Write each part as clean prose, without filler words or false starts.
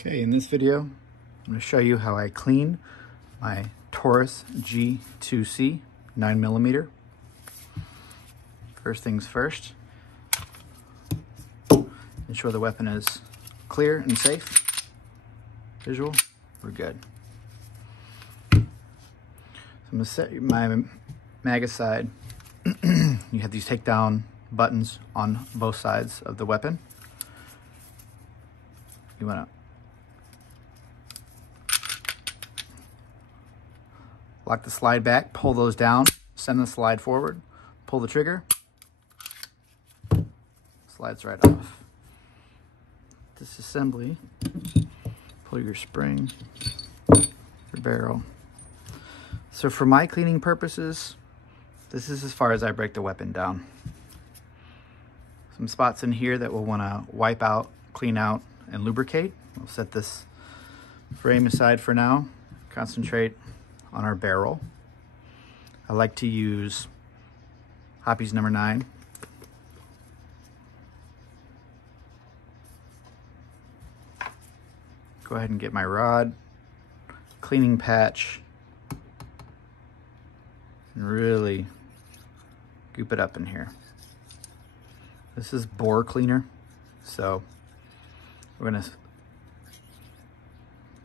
Okay, in this video, I'm going to show you how I clean my Taurus G2C 9mm. First things first, ensure the weapon is clear and safe. Visual, we're good. So I'm going to set my mag aside. You have these takedown buttons on both sides of the weapon. You want to lock the slide back, pull those down, send the slide forward, pull the trigger, slides right off. Disassembly, pull your spring, your barrel. So for my cleaning purposes, this is as far as I break the weapon down. Some spots in here that we'll want to wipe out, clean out, and lubricate. We'll set this frame aside for now, concentrate on our barrel. I like to use Hoppy's number 9. Go ahead and get my rod, cleaning patch, and really goop it up in here. This is bore cleaner, so we're gonna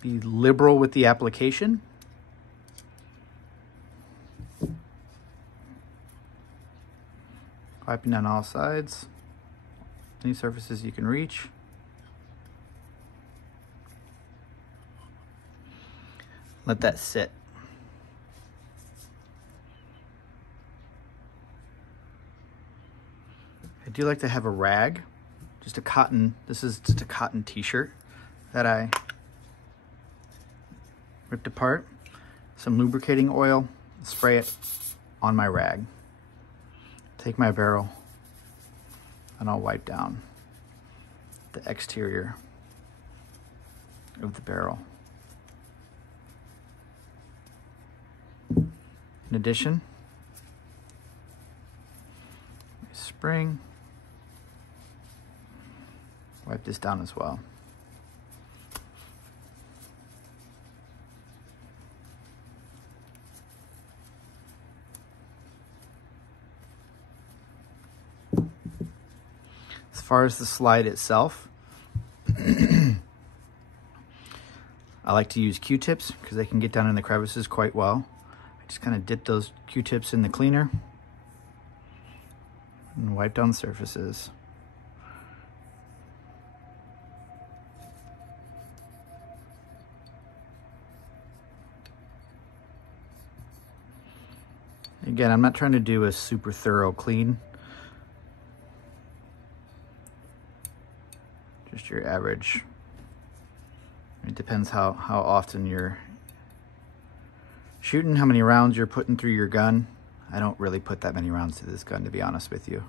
be liberal with the application. Wiping down all sides, any surfaces you can reach. Let that sit. I do like to have a rag, just a cotton, this is just a cotton t-shirt that I ripped apart. Some lubricating oil, spray it on my rag. Take my barrel and I'll wipe down the exterior of the barrel. In addition, spring, wipe this down as well. As far as the slide itself, I like to use Q-tips because they can get down in the crevices quite well. I just kind of dip those Q-tips in the cleaner and wipe down surfaces. Again, I'm not trying to do a super thorough clean. Just your average. It depends how often you're shooting, how many rounds you're putting through your gun. I don't really put that many rounds to this gun, to be honest with you.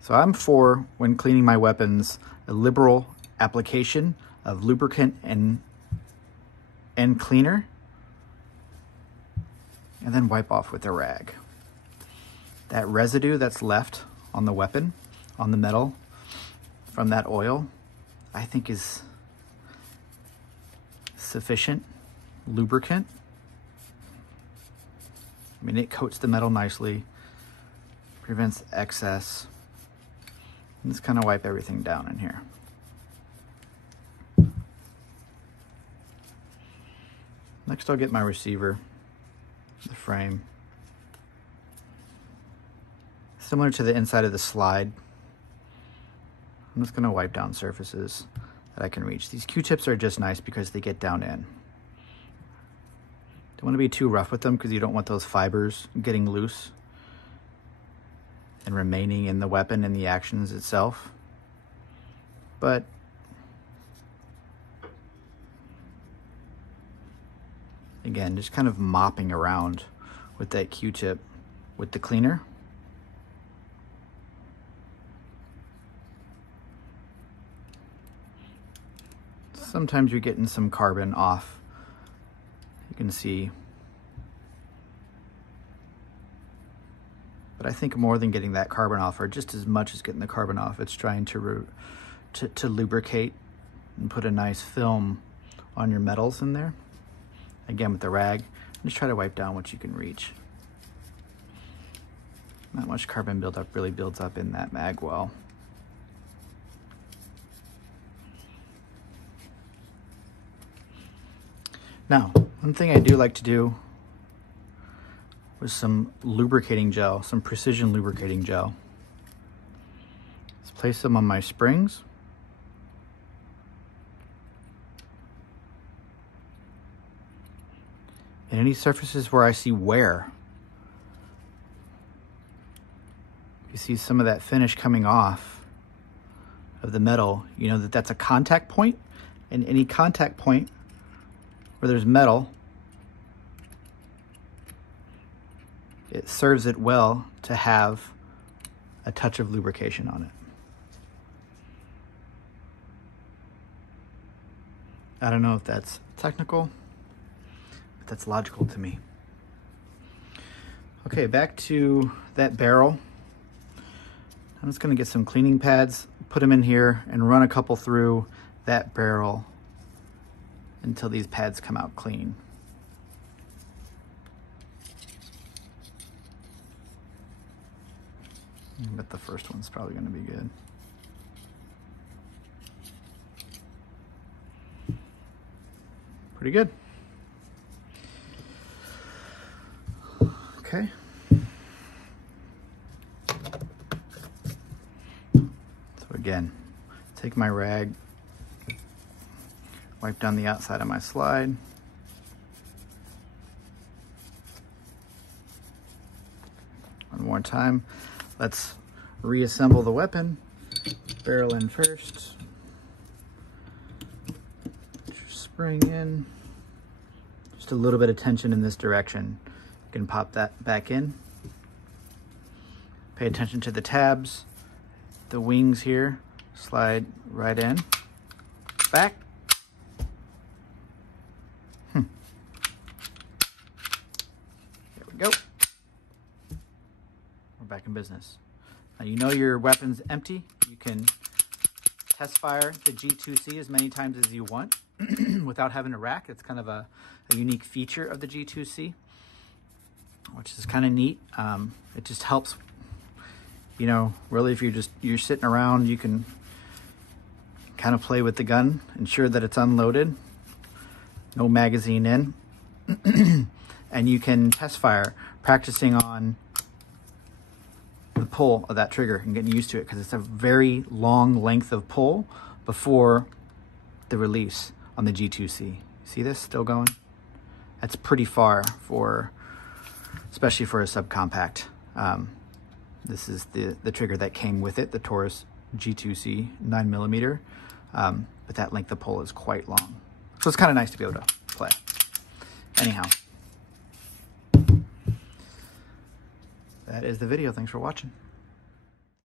So I'm for, when cleaning my weapons, a liberal application of lubricant and cleaner, and then wipe off with a rag. That residue that's left on the weapon, on the metal, from that oil, I think is sufficient lubricant. I mean, it coats the metal nicely, prevents excess. And just kind of wipe everything down in here. Next, I'll get my receiver, the frame. Similar to the inside of the slide, I'm just gonna wipe down surfaces that I can reach. These Q-tips are just nice because they get down in. Don't wanna be too rough with them because you don't want those fibers getting loose and remaining in the weapon and the actions itself. But again, just kind of mopping around with that Q-tip with the cleaner. Sometimes you're getting some carbon off. You can see But I think more than getting that carbon off, or just as much as getting the carbon off, it's trying to lubricate and put a nice film on your metals in there. Again, with the rag, just try to wipe down what you can reach. Not much carbon buildup really builds up in that mag well. Now, one thing I do like to do with some lubricating gel, some precision lubricating gel, is place them on my springs. And any surfaces where I see wear. You see some of that finish coming off of the metal, you know that that's a contact point, and any contact point where there's metal, it serves it well to have a touch of lubrication on it. I don't know if that's technical, but that's logical to me. Okay, back to that barrel. I'm just gonna get some cleaning pads, put them in here, and run a couple through that barrel until these pads come out clean. But the first one's probably gonna be good. Pretty good. Okay. So again, take my rag, wipe down the outside of my slide. One more time. Let's reassemble the weapon. Barrel in first. Put your spring in. Just a little bit of tension in this direction. You can pop that back in. Pay attention to the tabs. The wings here. Slide right in. Back. There we go. We're back in business. Now you know your weapon's empty. You can test fire the G2C as many times as you want without having a rack. It's kind of a unique feature of the G2C, which is kind of neat. It just helps, you know, really if you're sitting around, you can kind of play with the gun, ensure that it's unloaded, no magazine in, and you can test fire, practicing on the pull of that trigger and getting used to it, because it's a very long length of pull before the release on the G2C. See this still going? That's pretty far for, especially for a subcompact. This is the trigger that came with it, the Taurus G2C 9mm, but that length of pull is quite long. So it's kind of nice to be able to play. Anyhow, that is the video. Thanks for watching.